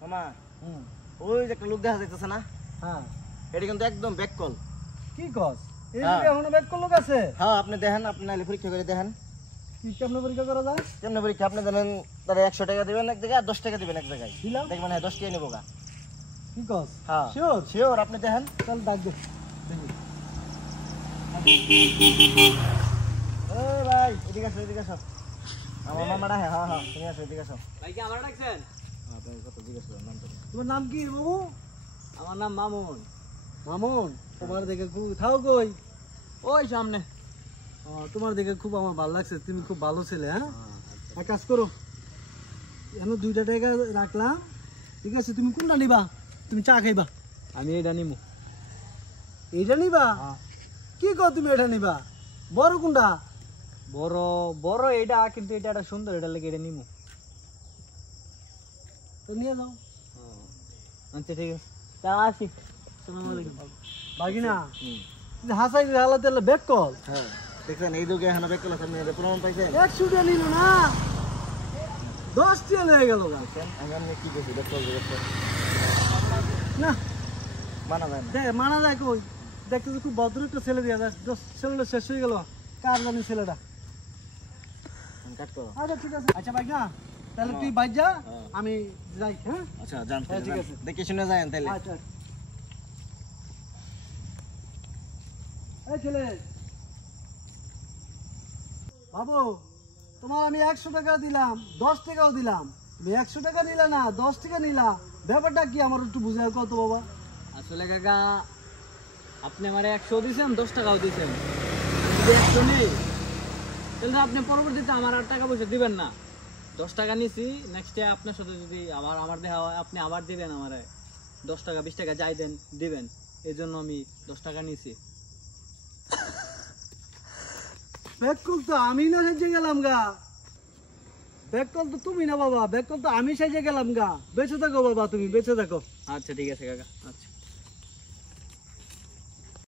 মামা ওই যে একটা লোক দেখা যাইতেছে না? হ্যাঁ এটা কিন্তু একদম ব্যাক কল। কি কস এই যে এখনো ব্যাক কল লোক আছে? হ্যাঁ আপনি দেখেন, আপনি নাইলে পরীক্ষা করে দেখেন। কি কেমনে পরীক্ষা করা যায়? কেমনে পরীক্ষা? আপনি জানেন তারা 100 টাকা দিবেন এক জায়গায় আর 10 টাকা দিবেন এক জায়গায়, দিলাম দেখবেন হ্যাঁ 10 টাকা নেবো গা। কি কস? হ্যাঁ শিওর শিওর, আপনি দেখেন। চল ডাক দে দেখি। ও ভাই এদিকে আসো, এদিকে আসো। আমার মামাটা হ্যাঁ হ্যাঁ তুমি আসো, এদিকে আসো। ভাই কি আমার ডাকছেন? আপনি কত জিজ্ঞেস করেন নাম তো? তোমার নাম কি বাবু? আমার নাম মামুন। মামুন, তোমার দেখে খুব থাও কই? ওই সামনে। তোমার দেখে খুব আমার ভালো লাগছে, তুমি খুব ভালো ছেলে। হ্যাঁ এক কাজ করো, এখন 2টা টাকা রাখলাম, ঠিক আছে? তুমি কোনটা নিবা? তুমি চা খাইবা? আমি এটা নিমু। এইটা নিবা? কি কর তুমি এটা নিবা? বড় কোনটা? বড় বড় এটা, কিন্তু এটা একটা সুন্দর, এটা লাগে এটা নিমু। তো নিয়ে যাও। আচ্ছা ঠিক আছে, তা আসি। আসসালামু আলাইকুম। বাগিনা হাসাই হালাতে ব্যাক কল। হ্যাঁ দেখছেন এই দুগে এখনো ব্যাক কল আছে, আপনি প্রমাণ পাইছেন? 100 টাকা নিল না, 10 টাকা হয়ে গেল। আমি কি করছি ব্যাক কল না মানা যায় না। দেখ মানা যায় কই? দেখতে তো খুব ভদ্র একটা ছেলে দিয়া যায়, ছেলেটা শেষ হয়ে গেল। কার জানি ছেলেটা? কাট করো। আচ্ছা ঠিক আছে। আচ্ছা ভাই না তাহলে তুই বাইর যা, আমি যাই। হ্যাঁ আচ্ছা যান, হ্যাঁ, ঠিক আছে। দেখে শুনে যান তাহলে। আচ্ছা এই ছেলে বাবু, তোমার আমি 100 টাকা দিলাম, 10 টাকাও দিলাম, তুমি 100 টাকা নিলা না 10 টাকা নিলা, ব্যাপারটা কি আমার একটু বুঝাও কত বাবা? আসলে কাকা, আপনি আমার 100 দিয়েছেন, 10 টাকাও দিয়েছেন। যদি 100 নেই তাহলে আপনি পরবর্তীতে আমার 8 টাকা পয়সা দিবেন না। 10 টাকা নিছি, নেক্সট ডে আপনার সাথে যদি আমার দেখা হয়, আপনি আবার দিবেন আমারে 10 টাকা 20 টাকা যাই দেন দিবেন। এই জন্য আমি 10 টাকা নিছি। ব্যাককল তো আমি না সেজে গেলাম গা, ব্যাককল তো তুমি না বাবা, ব্যাককল তো আমি সেজে গেলাম গা। বেঁচে থাকো বাবা, তুমি বেঁচে থাকো। আচ্ছা ঠিক আছে কাকা, আচ্ছা।